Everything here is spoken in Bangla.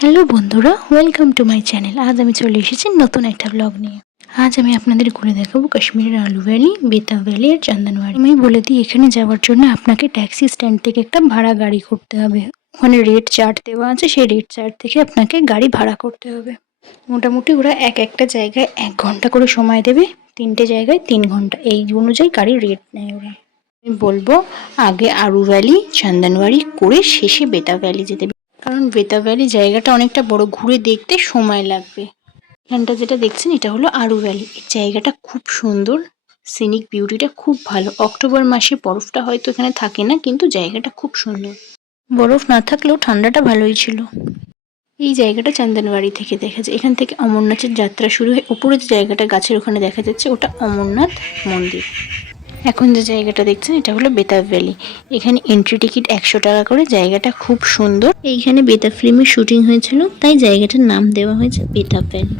হ্যালো বন্ধুরা, ওয়েলকাম টু মাই চ্যানেল। আজ আমি চলে এসেছি নতুন একটা ব্লগ নিয়ে। আজ আমি আপনাদের ঘুরে দেখাবো কাশ্মীরের আলু ভ্যালি, বেতাব ভ্যালি আর চন্দনওয়ারি। আমি বলে দিই, এখানে যাওয়ার জন্য আপনাকে ট্যাক্সি স্ট্যান্ড থেকে একটা ভাড়া গাড়ি করতে হবে। ওখানে রেট চার্ট দেওয়া আছে, সেই রেট চার্ট থেকে আপনাকে গাড়ি ভাড়া করতে হবে। মোটামুটি ওরা একটা জায়গায় 1 ঘন্টা করে সময় দেবে, 3টে জায়গায় 3 ঘন্টা, এই অনুযায়ী গাড়ির রেট নেয় ওরা। আমি বলবো আগে আরু ভ্যালি চন্দনওয়ারি করে শেষে বেতাব ভ্যালি যেতে, কারণ বেতাব ভ্যালি জায়গাটা অনেকটা বড়, ঘুরে দেখতে সময় লাগবে। এখানটা যেটা দেখছেন এটা হলো আরু ভ্যালি। এই জায়গাটা খুব সুন্দর, সিনিক বিউটিটা খুব ভালো। অক্টোবর মাসে বরফটা হয়তো এখানে থাকে না, কিন্তু জায়গাটা খুব সুন্দর। বরফ না থাকলেও ঠান্ডাটা ভালোই ছিল। এই জায়গাটা চন্দনওয়ারি থেকে দেখা যায়। এখান থেকে অমরনাথের যাত্রা শুরু হয়। উপরে যে জায়গাটা গাছের ওখানে দেখা যাচ্ছে ওটা অমরনাথ মন্দির। এখন যে জায়গাটা দেখছেন এটা হলো বেতাব ভ্যালি। এখানে এন্ট্রি টিকিট 100 টাকা করে। জায়গাটা খুব সুন্দর। এইখানে বেতাব ফিল্মের শুটিং হয়েছিল, তাই জায়গাটার নাম দেওয়া হয়েছে বেতাব ভ্যালি।